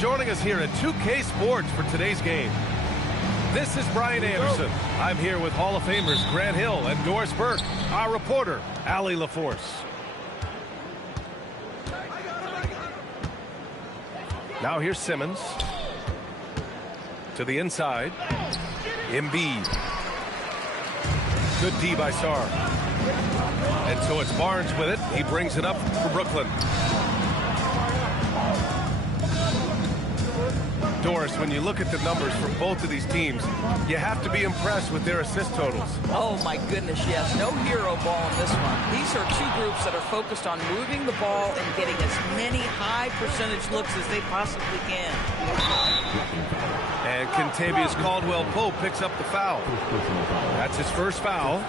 joining us here at 2K Sports for today's game. This is Brian Anderson. I'm here with Hall of Famers Grant Hill and Doris Burke, our reporter, Allie LaForce. Now here's Simmons. To the inside. Embiid. Good D by Sarr. And so it's Barnes with it. He brings it up for Brooklyn. Doris, when you look at the numbers for both of these teams, you have to be impressed with their assist totals. Oh, my goodness, yes. No hero ball in this one. These are two groups that are focused on moving the ball and getting as many high percentage looks as they possibly can. And Kentavious Caldwell-Pope picks up the foul. That's his first foul.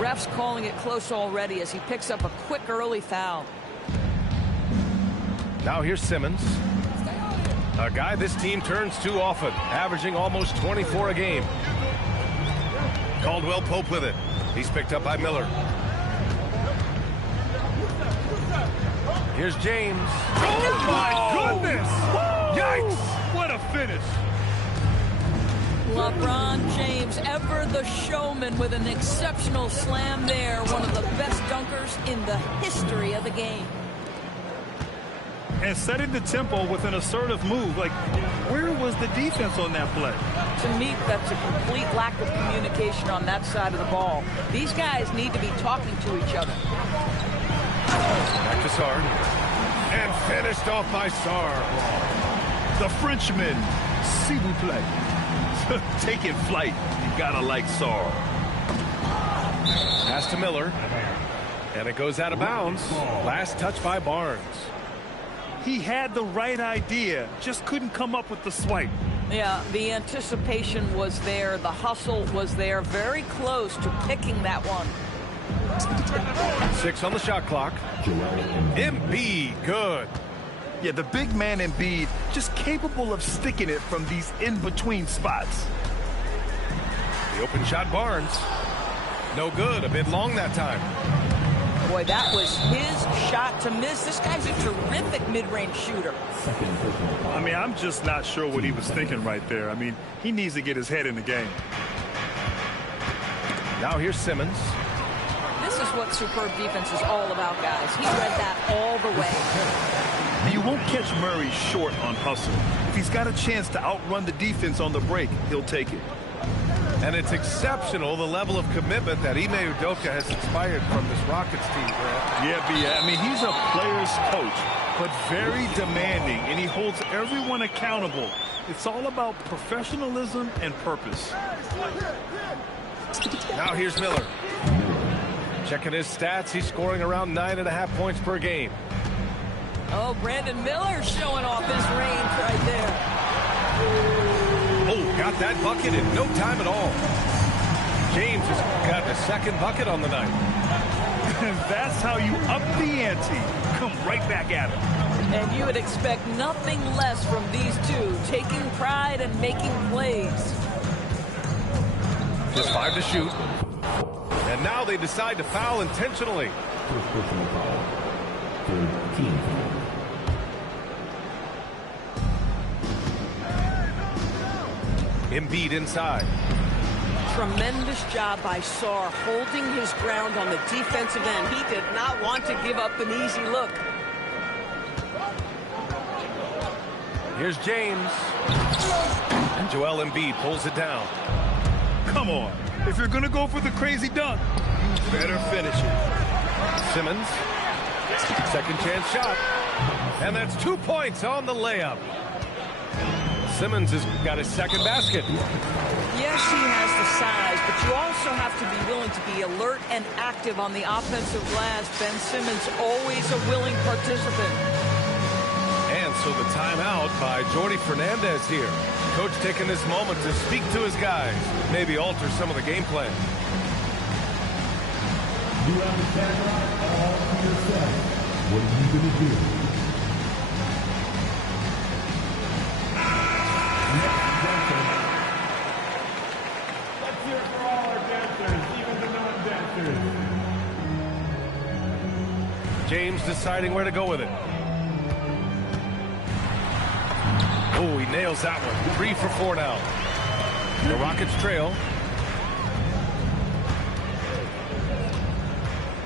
Ref's calling it close already as he picks up a quick early foul. Now here's Simmons. A guy this team turns to often, averaging almost 24 a game. Caldwell-Pope with it. He's picked up by Miller. Here's James. Oh, my goodness! Whoa! Yikes! What a finish! LeBron James, ever the showman, with an exceptional slam there. One of the best dunkers in the history of the game. And setting the tempo with an assertive move. Like, where was the defense on that play? To me, that's a complete lack of communication on that side of the ball. These guys need to be talking to each other. Back to Sarr. And finished off by Sarr. The Frenchman, s'il vous plaît. Taking flight. You gotta like Sarr. Pass to Miller. And it goes out of bounds. Last touch by Barnes. He had the right idea, just couldn't come up with the swipe. Yeah, the anticipation was there. The hustle was there. Very close to picking that one. 6 on the shot clock. Embiid, good. Yeah, the big man Embiid, just capable of sticking it from these in-between spots. The open shot, Barnes. No good, a bit long that time. Boy, that was his shot to miss. This guy's a terrific mid-range shooter. I mean, I'm just not sure what he was thinking right there. I mean, he needs to get his head in the game. Now here's Simmons. This is what superb defense is all about, guys. He read that all the way. You won't catch Murray short on hustle. If he's got a chance to outrun the defense on the break, he'll take it. And it's exceptional, the level of commitment that Ime Udoka has inspired from this Rockets team, Grant. Yeah, I mean, he's a player's coach, but very demanding, and he holds everyone accountable. It's all about professionalism and purpose. Now here's Miller. Checking his stats, he's scoring around 9.5 points per game. Oh, Brandon Miller showing off his range right there. Oh, got that bucket in no time at all. James has got a second bucket on the night. And that's how you up the ante. Come right back at him. And you would expect nothing less from these two, taking pride and making plays. Just 5 to shoot. And now they decide to foul intentionally. First personal foul. Third team foul. Embiid inside. Tremendous job by Sarr holding his ground on the defensive end. He did not want to give up an easy look. Here's James. And Joel Embiid pulls it down. Come on. If you're going to go for the crazy dunk, you better finish it. Simmons. Second chance shot. And that's 2 points on the layup. Simmons has got his second basket. Yes, he has the size, but you also have to be willing to be alert and active on the offensive glass. Ben Simmons, always a willing participant. And so the timeout by Jordi Fernandez here. Coach taking this moment to speak to his guys, maybe alter some of the game plan. You have the camera all to yourself. What are you going to do? Let's hear it for all our dancers, even the non-dancers. James deciding where to go with it. Oh, he nails that one. 3 for 4 now. The Rockets trail.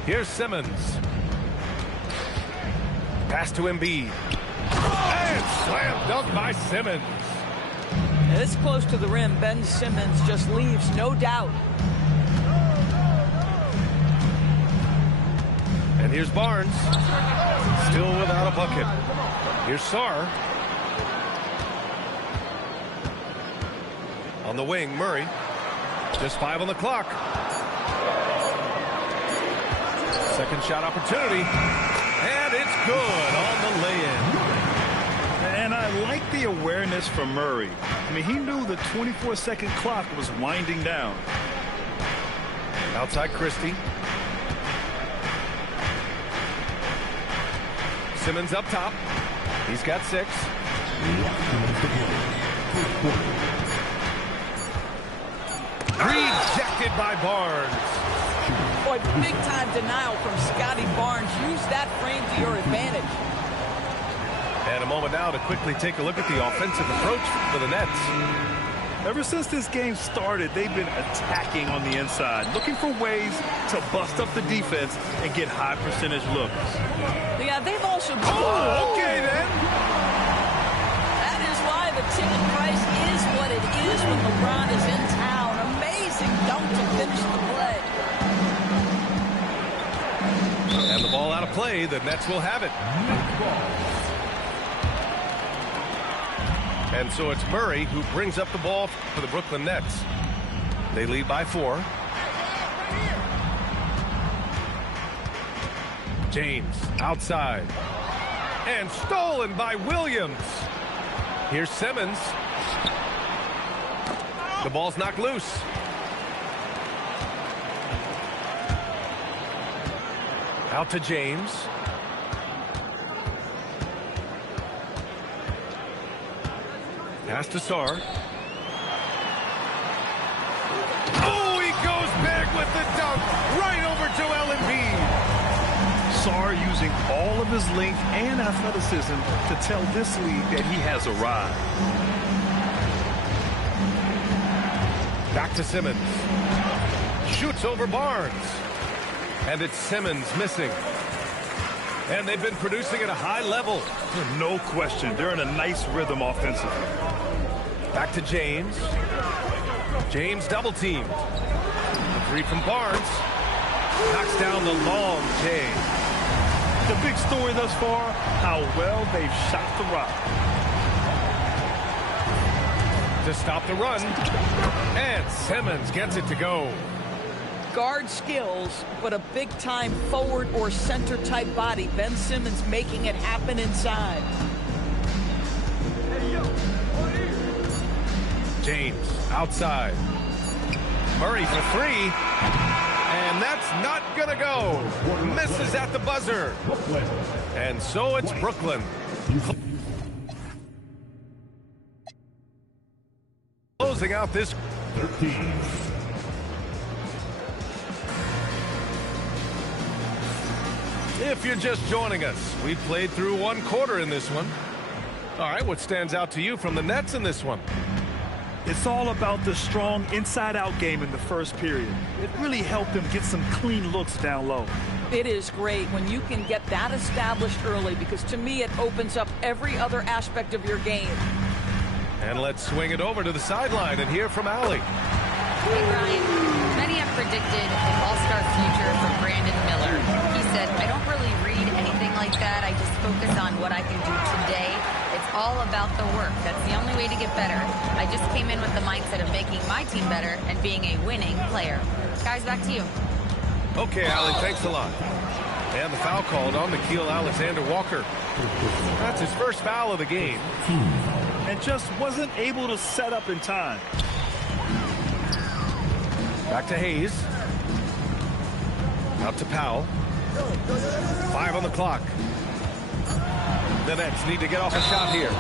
Here's Simmons. Pass to Embiid. And slam dunk by Simmons. This close to the rim, Ben Simmons just leaves no doubt. And here's Barnes. Still without a bucket. Here's Sarr. On the wing, Murray. Just 5 on the clock. Second shot opportunity. And it's good on the lay-in. And I like the awareness from Murray. I mean, he knew the 24-second clock was winding down. Outside Christie. Simmons up top. He's got 6. Rejected by Barnes. Boy, big-time denial from Scotty Barnes. Use that frame to your advantage. And a moment now to quickly take a look at the offensive approach for the Nets. Ever since this game started, they've been attacking on the inside, looking for ways to bust up the defense and get high percentage looks. Yeah, they've also... Oh, okay then. That is why the ticket price is what it is when LeBron is in town. Amazing dunk to finish the play. And the ball out of play. The Nets will have it. And so it's Murray who brings up the ball for the Brooklyn Nets. They lead by 4. James outside. And stolen by Williams. Here's Simmons. The ball's knocked loose. Out to James. Pass to Sarr. Oh, he goes back with the dunk right over Joel Embiid. Sarr using all of his length and athleticism to tell this league that he has arrived. Back to Simmons. Shoots over Barnes. And it's Simmons missing. And they've been producing at a high level. No question. They're in a nice rhythm offensively. Back to James. James double teamed. The 3 from Barnes. Knocks down the long J. The big story thus far, how well they've shot the rock. To stop the run. And Simmons gets it to go. Guard skills, but a big-time forward or center-type body. Ben Simmons making it happen inside. James outside. Murray for 3. And that's not going to go. Misses at the buzzer. And so it's Brooklyn. Closing out this 13. If you're just joining us, we played through 1 quarter in this one. All right, what stands out to you from the Nets in this one? It's all about the strong inside-out game in the first period. It really helped them get some clean looks down low. It is great when you can get that established early, because to me it opens up every other aspect of your game. And let's swing it over to the sideline and hear from Allie. Hey, Brian. Many have predicted an all-star future for Brandon Miller. He said, I don't really read anything like that. I just focus on what I can do today. It's all about the work. That's the only way to get better. I just came in with the mindset of making my team better and being a winning player. Guys, back to you. Okay, Allie, thanks a lot. And the foul called on Nickeil Alexander-Walker. That's his first foul of the game. And just wasn't able to set up in time. Back to Hayes. Out to Powell. 5 on the clock. The Nets need to get off a shot here.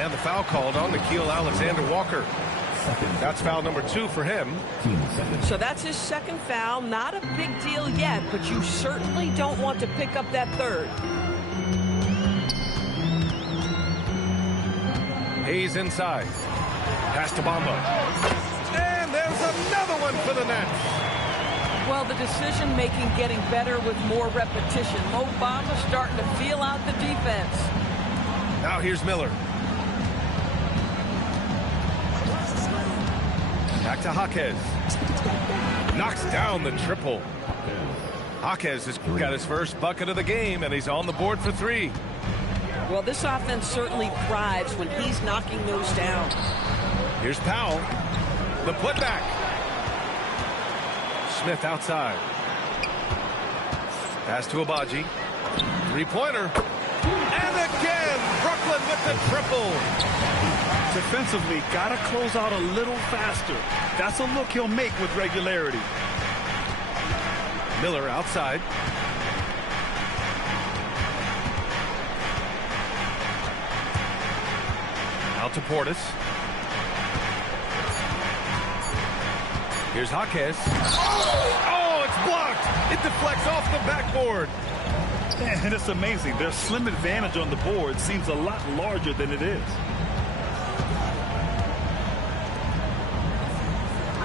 And the foul called on Nickeil Alexander-Walker. That's foul number 2 for him. So that's his second foul. Not a big deal yet, but you certainly don't want to pick up that third. Hayes inside. Pass to Bamba. And there's another one for the Nets. Well, the decision-making getting better with more repetition. Mo Bamba starting to feel out the defense. Now here's Miller. Back to Jaquez. Knocks down the triple. Jaquez has got his first bucket of the game, and he's on the board for 3. Well, this offense certainly thrives when he's knocking those down. Here's Powell. The putback. Smith outside. Pass to Agbaji. Three-pointer. And again, Brooklyn with the triple. Defensively, got to close out a little faster. That's a look he'll make with regularity. Miller outside. Out to Portis. Here's Jaquez. Oh, it's blocked. It deflects off the backboard. And it's amazing. Their slim advantage on the board seems a lot larger than it is.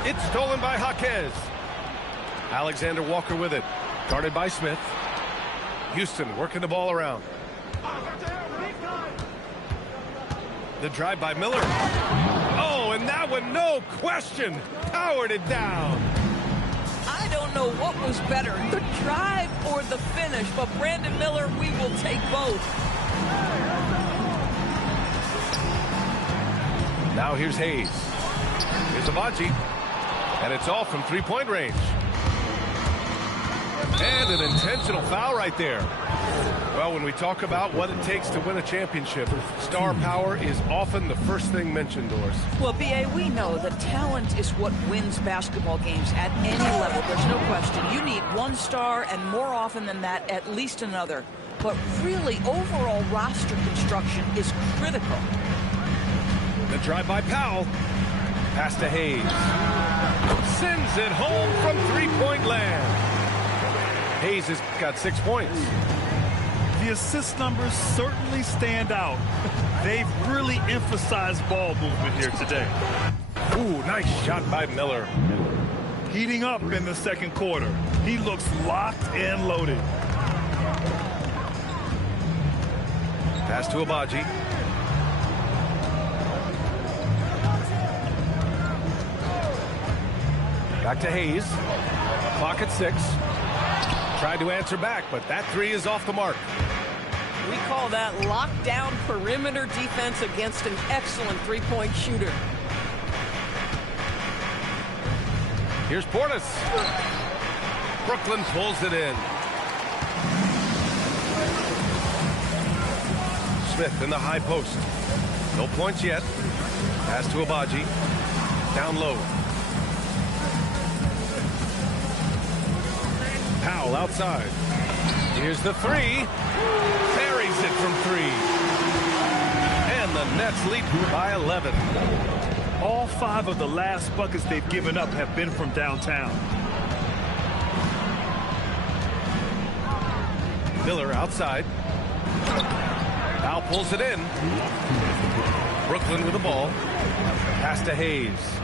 It's stolen by Jaquez. Alexander Walker with it. Guarded by Smith. Houston working the ball around. The drive by Miller. Oh, and that one, no question, powered it down. I don't know what was better, the drive or the finish, but Brandon Miller, we will take both. Now here's Hayes. Here's Agbaji. And it's all from three-point range. And an intentional foul right there. Well, when we talk about what it takes to win a championship, star power is often the first thing mentioned, Doris. Well, B.A., we know that talent is what wins basketball games at any level. There's no question. You need one star, and more often than that, at least another. But really, overall roster construction is critical. The drive by Powell. Pass to Hayes. Sends it home from three-point land. Hayes has got 6 points. The assist numbers certainly stand out. They've really emphasized ball movement here today. Ooh, nice shot by Miller. Heating up in the second quarter. He looks locked and loaded. Pass to Agbaji. Back to Hayes. Clock at 6. Tried to answer back, but that three is off the mark. We call that lockdown perimeter defense against an excellent three-point shooter. Here's Portis. Brooklyn pulls it in. Smith in the high post. No points yet. Pass to Agbaji. Down low. Powell outside. Here's the three. Buries it from 3. And the Nets lead by 11. All 5 of the last buckets they've given up have been from downtown. Miller outside. Powell pulls it in. Brooklyn with the ball. Pass to Hayes.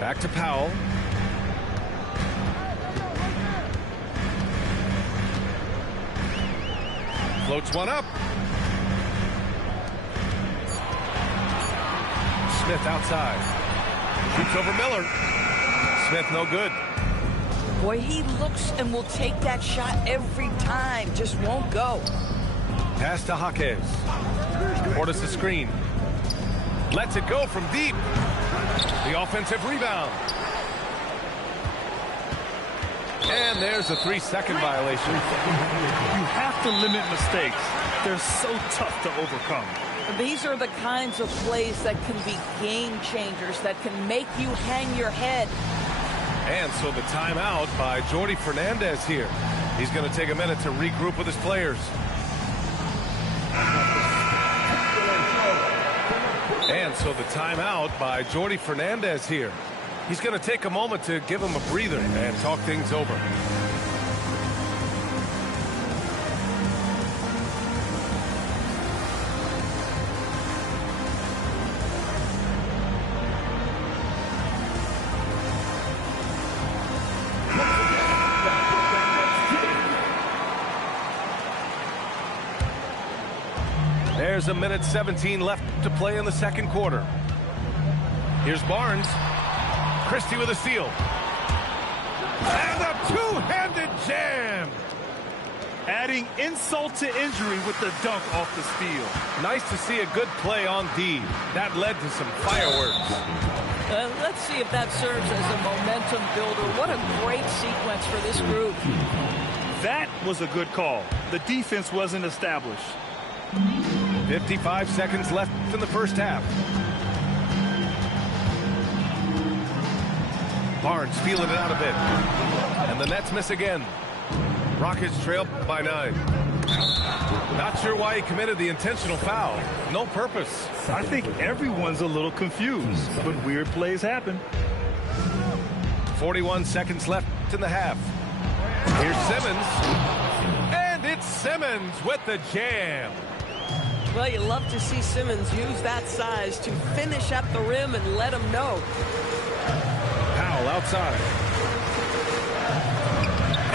Back to Powell. Floats one up. Smith outside. Shoots over Miller. Smith no good. Boy, he looks and will take that shot every time. Just won't go. Pass to Jaquez. Portis the screen. Lets it go from deep. The offensive rebound. And there's a 3-second violation. You have to limit mistakes. They're so tough to overcome. These are the kinds of plays that can be game changers, that can make you hang your head. And so the timeout by Jordi Fernandez here. He's going to take a minute to regroup with his players. And so the timeout by Jordi Fernandez here. He's going to take a moment to give him a breather and talk things over. There's a minute 17 left to play in the second quarter. Here's Barnes. Christie with a steal. And a two-handed jam. Adding insult to injury with the dunk off the steal. Nice to see a good play on D. That led to some fireworks. Let's see if that serves as a momentum builder. What a great sequence for this group. That was a good call. The defense wasn't established. 55 seconds left in the first half. Barnes feeling it out a bit. And the Nets miss again. Rockets trail by 9. Not sure why he committed the intentional foul. No purpose. I think everyone's a little confused, but weird plays happen. 41 seconds left in the half. Here's Simmons. And it's Simmons with the jam. Well, you love to see Simmons use that size to finish at the rim and let him know. Powell outside.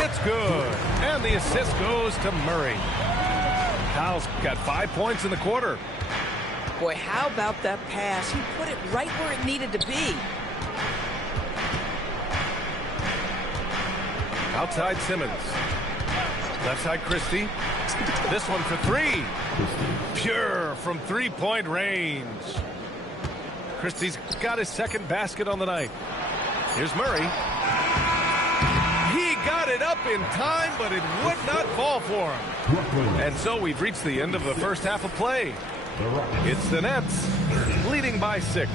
It's good. And the assist goes to Murray. Powell's got 5 points in the quarter. Boy, how about that pass? He put it right where it needed to be. Outside Simmons. Left side Christie. This one for 3. Pure from three-point range. Christie's got his second basket on the night. Here's Murray. He got it up in time, but it would not fall for him. And so we've reached the end of the first half of play. It's the Nets leading by 6.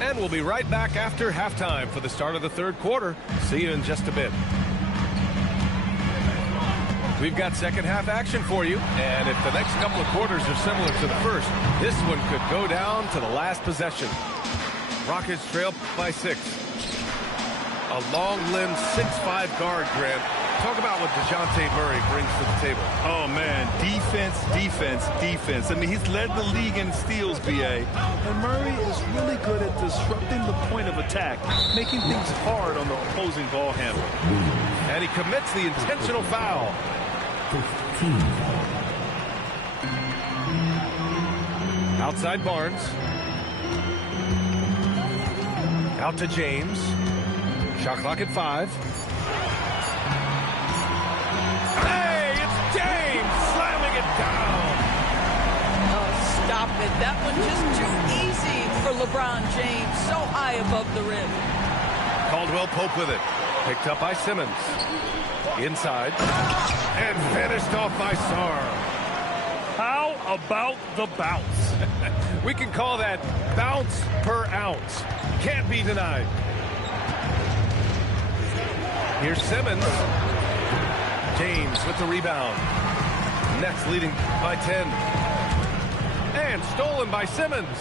And we'll be right back after halftime for the start of the third quarter. See you in just a bit. We've got second half action for you. And if the next couple of quarters are similar to the first, this one could go down to the last possession. Rockets trail by 6. A long-limbed 6'5" guard, Grant. Talk about what DeJounte Murray brings to the table. Oh, man. Defense, defense, defense. I mean, he's led the league in steals, BA. And Murray is really good at disrupting the point of attack, making things hard on the opposing ball handler. And he commits the intentional foul. 15. Outside Barnes. Out to James. Shot clock at 5. Hey, it's James slamming it down. Oh, stop it. That one just too easy for LeBron James. So high above the rim. Caldwell Pope with it. Picked up by Simmons. Inside. And finished off by Sarr. How about the bounce? We can call that bounce per ounce. Can't be denied. Here's Simmons. James with the rebound. Nets leading by 10. And stolen by Simmons.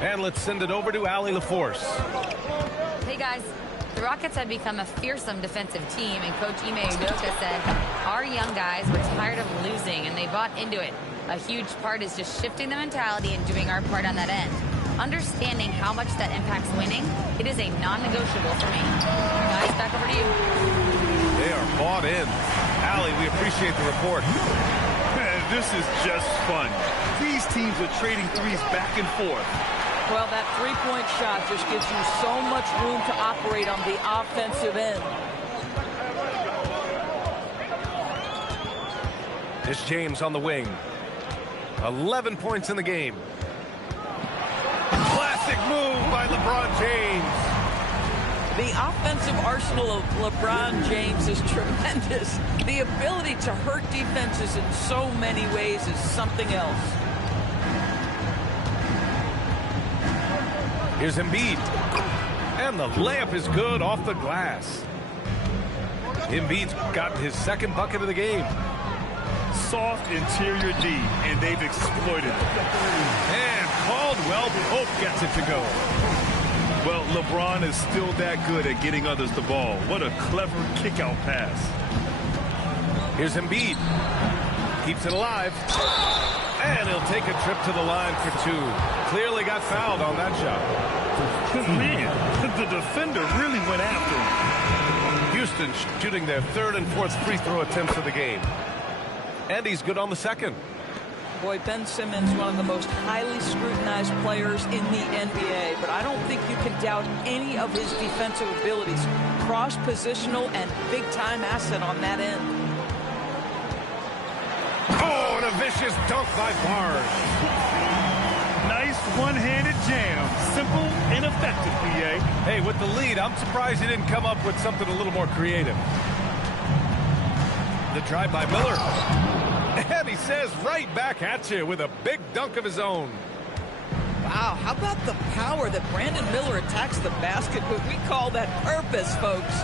And let's send it over to Allie LaForce. Hey, guys. The Rockets have become a fearsome defensive team, and Coach Ime Udoka said, our young guys were tired of losing, and they bought into it. A huge part is just shifting the mentality and doing our part on that end. Understanding how much that impacts winning, it is a non-negotiable for me. Guys, back over to you. They are bought in. Allie, we appreciate the report. This is just fun. These teams are trading threes back and forth. Well, that three-point shot just gives you so much room to operate on the offensive end. It's James on the wing. 11 points in the game. Classic move by LeBron James. The offensive arsenal of LeBron James is tremendous. The ability to hurt defenses in so many ways is something else. Here's Embiid. And the layup is good off the glass. Embiid's got his second bucket of the game. Soft interior D, and they've exploited it. And Caldwell Pope gets it to go. Well, LeBron is still that good at getting others the ball. What a clever kick-out pass. Here's Embiid. Keeps it alive. And he'll take a trip to the line for 2. Clearly got fouled on that shot. Man, the defender really went after him. Houston shooting their third and fourth free throw attempts of the game. And he's good on the second. Boy, Ben Simmons, one of the most highly scrutinized players in the NBA, but I don't think you can doubt any of his defensive abilities. Cross-positional and big-time asset on that end. Oh, and a vicious dunk by Barnes. Nice one-handed jam. Simple and effective, BA. Hey, with the lead, I'm surprised he didn't come up with something a little more creative. The drive by Miller. And he says right back at you with a big dunk of his own. Wow, how about the power that Brandon Miller attacks the basket with? We call that purpose, folks.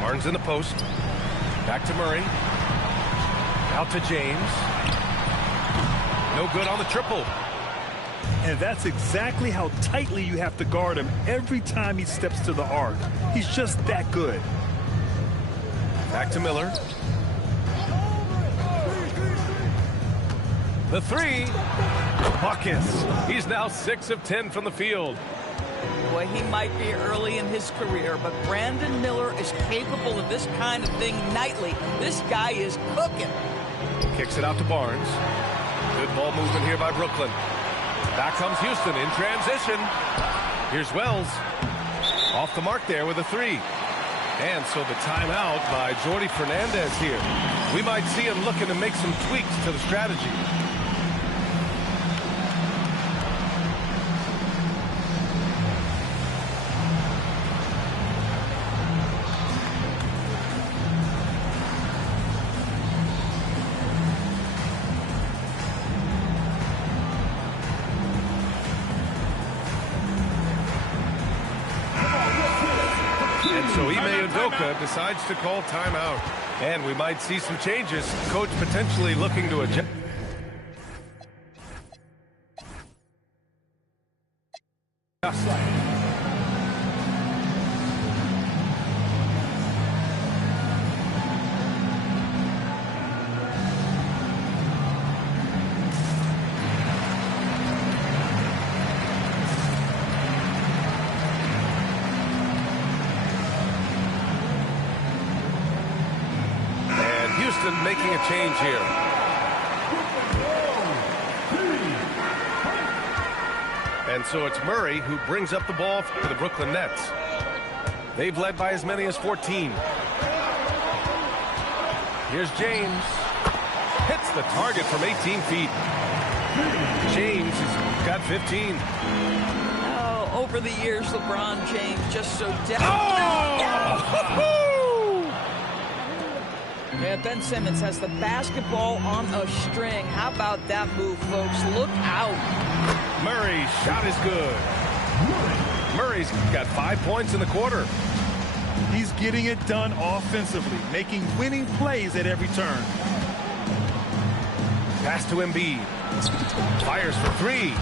Barnes in the post. Back to Murray. Out to James. No good on the triple. And that's exactly how tightly you have to guard him every time he steps to the arc. He's just that good. Back to Miller. The three. Buckets. He's now 6 of 10 from the field. Boy, he might be early in his career, but Brandon Miller is capable of this kind of thing nightly. This guy is cooking. Kicks it out to Barnes. Good ball movement here by Brooklyn. Back comes Houston in transition. Here's Wells. Off the mark there with a three. And so the timeout by Jordi Fernandez here. We might see him looking to make some tweaks to the strategy. So Ime Udoka decides to call timeout. And we might see some changes. Coach potentially looking to adjust. Houston making a change here. And so it's Murray who brings up the ball for the Brooklyn Nets. They've led by as many as 14. Here's James. Hits the target from 18 feet. James has got 15. Oh, over the years, LeBron James just so Yeah, Ben Simmons has the basketball on a string. How about that move, folks? Look out. Murray's shot is good. Murray's got 5 points in the quarter. He's getting it done offensively, making winning plays at every turn. Pass to Embiid. Fires for three.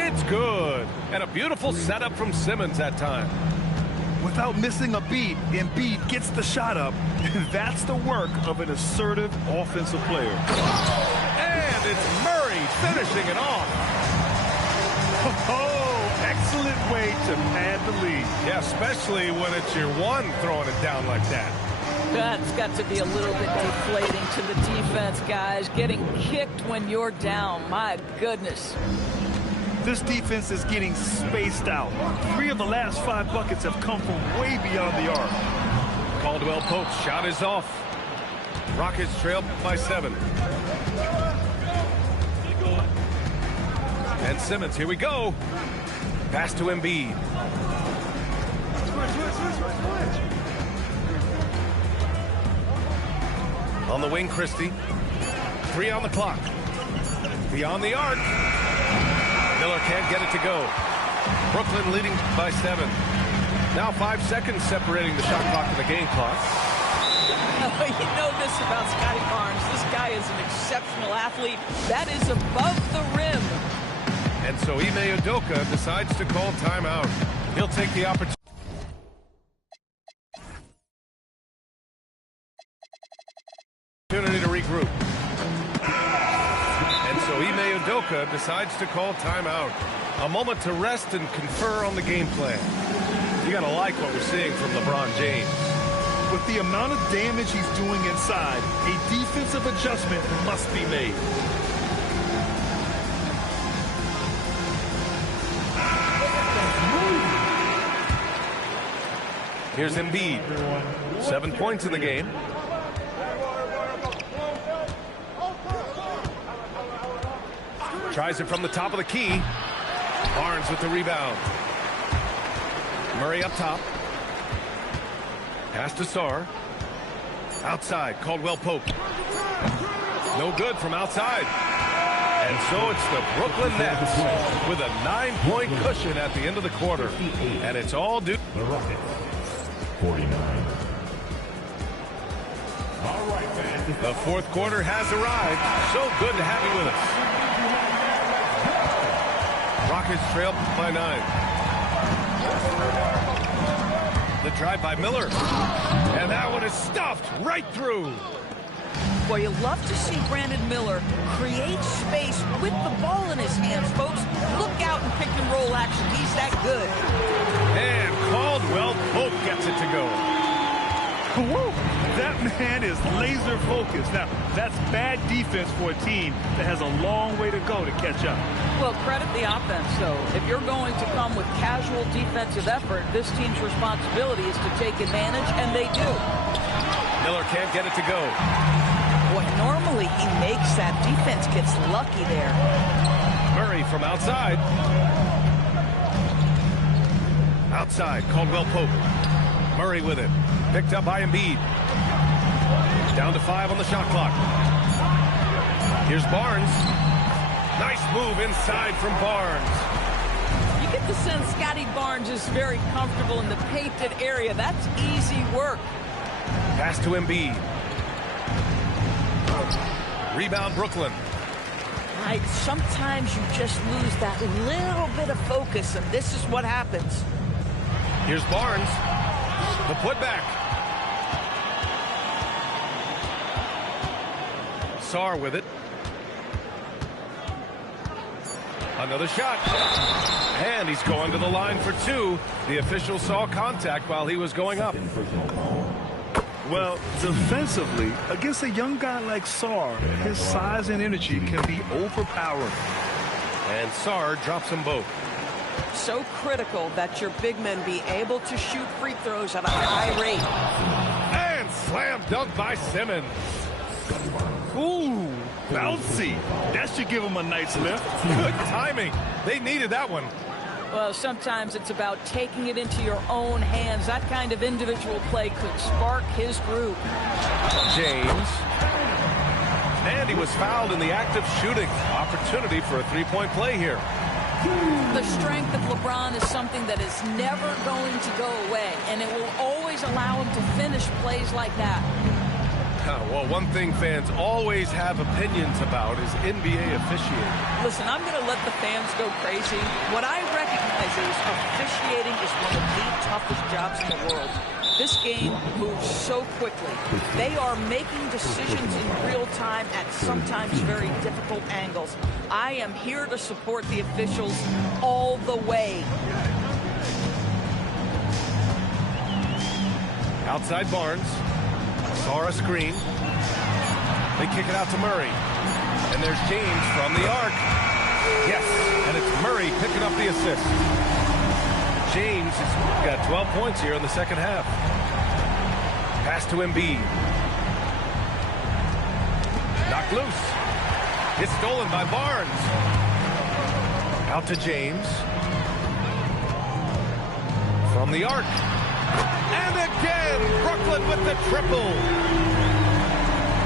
It's good. And a beautiful setup from Simmons that time. Without missing a beat, Embiid gets the shot up. That's the work of an assertive offensive player. And it's Murray finishing it off. Oh, excellent way to pad the lead. Yeah, especially when it's your one throwing it down like that. That's got to be a little bit deflating to the defense, guys. Getting kicked when you're down. My goodness. This defense is getting spaced out. 3 of the last 5 buckets have come from way beyond the arc. Caldwell Pope's shot is off. Rockets trail by 7. And Simmons, here we go. Pass to Embiid. On the wing, Christie. 3 on the clock. Beyond the arc. Miller can't get it to go. Brooklyn leading by 7. Now 5 seconds separating the shot clock and the game clock. You know this about Scotty Barnes. This guy is an exceptional athlete. That is above the rim. And so Ime Udoka decides to call timeout. He'll take the opportunity to regroup. And so Ime Udoka decides to call timeout. A moment to rest and confer on the game plan. You got to like what we're seeing from LeBron James. With the amount of damage he's doing inside, a defensive adjustment must be made. Here's Embiid. 7 points in the game. Tries it from the top of the key. Barnes with the rebound. Murray up top. Pass to Sarr. Outside, Caldwell Pope. No good from outside. And so it's the Brooklyn Nets with a 9-point cushion at the end of the quarter. And it's all due. The Rockets, 49. All right, fans. The fourth quarter has arrived. So good to have you with us. Rockets trail by 9. The drive by Miller. And that one is stuffed right through. Well, you love to see Brandon Miller create space with the ball in his hands, folks. Look out in pick and roll action. He's that good. And Caldwell Pope gets it to go. Woo! That man is laser focused. Now, that's bad defense for a team that has a long way to go to catch up. Well, credit the offense, though. If you're going to come with casual defensive effort, this team's responsibility is to take advantage, and they do. Miller can't get it to go. Boy, normally he makes that. Defense gets lucky there. Murray from outside. Outside, Caldwell Pope. Murray with it. Picked up by Embiid. Down to 5 on the shot clock. Here's Barnes. Nice move inside from Barnes. You get the sense Scotty Barnes is very comfortable in the painted area. That's easy work. Pass to Embiid. Rebound Brooklyn. Right, sometimes you just lose that little bit of focus, and this is what happens. Here's Barnes. The putback. Sarr with it. Another shot. And he's going to the line for 2. The official saw contact while he was going up. Well, defensively, against a young guy like Sarr, his size and energy can be overpowering. And Sarr drops them both. So critical that your big men be able to shoot free throws at a high rate. And slam dunk by Simmons. Ooh, bouncy. That should give him a nice lift. Good timing. They needed that one. Well, sometimes it's about taking it into your own hands. That kind of individual play could spark his group. James. And he was fouled in the act of shooting. Opportunity for a three-point play here. The strength of LeBron is something that is never going to go away, and it will always allow him to finish plays like that. Well, one thing fans always have opinions about is NBA officiating. Listen, I'm going to let the fans go crazy. What I recognize is officiating is one of the toughest jobs in the world. This game moves so quickly. They are making decisions in real time at sometimes very difficult angles. I am here to support the officials all the way. Outside Barnes. Sarr a screen. They kick it out to Murray. And there's James from the arc. Yes, and it's Murray picking up the assist. James has got 12 points here in the second half. Pass to Embiid. Knocked loose. It's stolen by Barnes. Out to James. From the arc. And again, Brooklyn with the triple.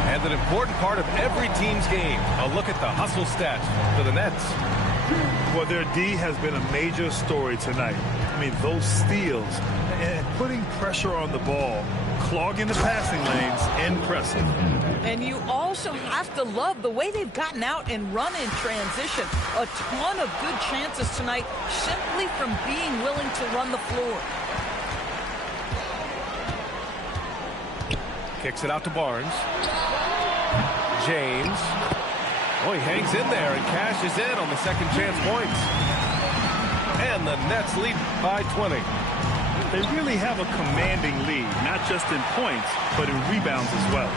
And an important part of every team's game. A look at the hustle stats for the Nets. Well, their D has been a major story tonight. I mean, those steals and putting pressure on the ball, clogging the passing lanes, impressive. And you also have to love the way they've gotten out and run in transition. A ton of good chances tonight simply from being willing to run the floor. Kicks it out to Barnes. James. Oh, he hangs in there and cashes in on the second chance points. And the Nets lead by 20. They really have a commanding lead, not just in points, but in rebounds as well.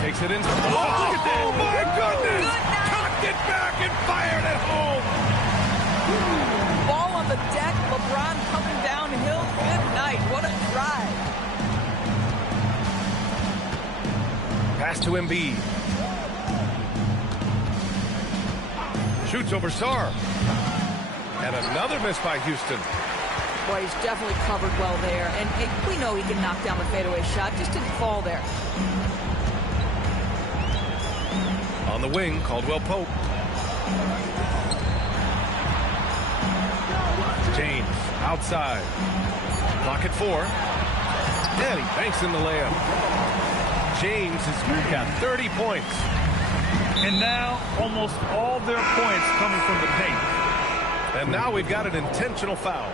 Takes it in. Oh, look at that. Oh, my goodness. Cocked it back and fired it home. Ball on the deck. LeBron coming downhill. Good night. What a drive. Pass to Embiid. Shoots over Sarr. And another miss by Houston. Boy, he's definitely covered well there. And we know he can knock down the fadeaway shot. Just didn't fall there. On the wing, Caldwell Pope. James outside. Clock at 4. And he banks in the layup. James has got 30 points. And now almost all their points coming from the paint. And now we've got an intentional foul.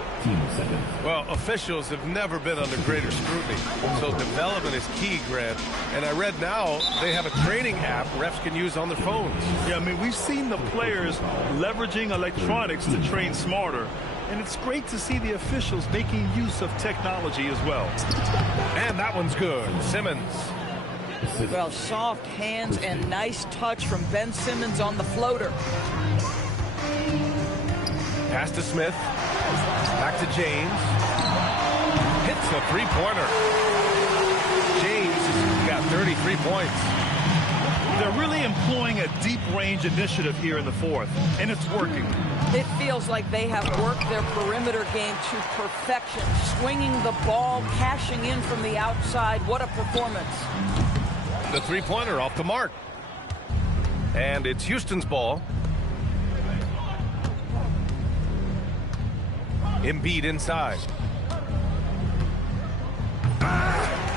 Well, officials have never been under greater scrutiny. So development is key, Grant. And I read now they have a training app refs can use on their phones. Yeah, I mean, we've seen the players leveraging electronics to train smarter. And it's great to see the officials making use of technology as well. And that one's good. Simmons. Well, soft hands and nice touch from Ben Simmons on the floater. Pass to Smith. Back to James. Hits a three-pointer. James has got 33 points. They're really employing a deep-range initiative here in the fourth, and it's working. It feels like they have worked their perimeter game to perfection, swinging the ball, cashing in from the outside. What a performance. The three-pointer off the mark. And it's Houston's ball. Embiid inside.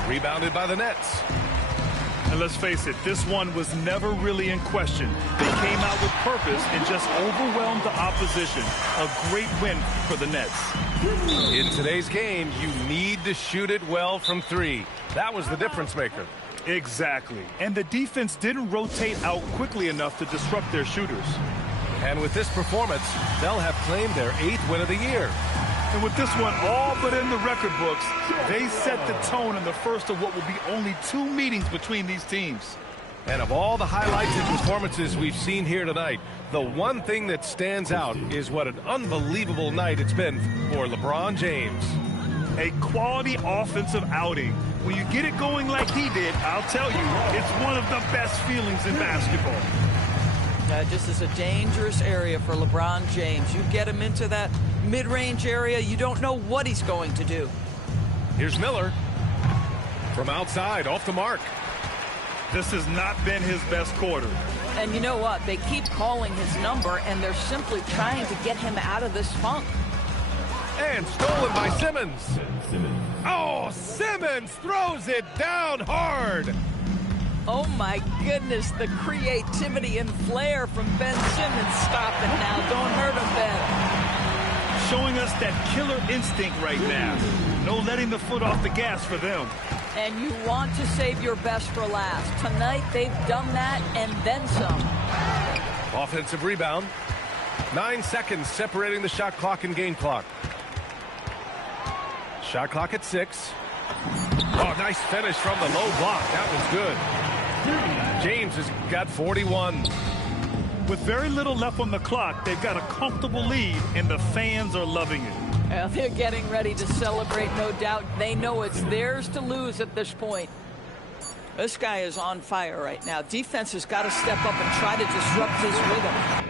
Rebounded by the Nets. And let's face it, this one was never really in question. They came out with purpose and just overwhelmed the opposition. A great win for the Nets. In today's game, you need to shoot it well from 3. That was the difference maker. Exactly. And the defense didn't rotate out quickly enough to disrupt their shooters. And with this performance, they'll have claimed their 8th win of the year. And with this one all but in the record books, they set the tone in the first of what will be only 2 meetings between these teams. And of all the highlights and performances we've seen here tonight, the one thing that stands out is what an unbelievable night it's been for LeBron James. A quality offensive outing. When you get it going like he did, I'll tell you, it's one of the best feelings in basketball. This is a dangerous area for LeBron James. You get him into that mid-range area, you don't know what he's going to do. Here's Miller. From outside, off the mark. This has not been his best quarter. And you know what? They keep calling his number, and they're simply trying to get him out of this funk. And stolen by Simmons. Oh, Simmons throws it down hard. Oh, my goodness, the creativity and flair from Ben Simmons. Stop it now. Don't hurt him, Ben. Showing us that killer instinct right now. No letting the foot off the gas for them. And you want to save your best for last. Tonight, they've done that and then some. Offensive rebound. 9 seconds separating the shot clock and game clock. Shot clock at 6. Oh, nice finish from the low block. That was good. James has got 41. With very little left on the clock, they've got a comfortable lead, and the fans are loving it. Well, they're getting ready to celebrate, no doubt. They know it's theirs to lose at this point. This guy is on fire right now. Defense has got to step up and try to disrupt his rhythm.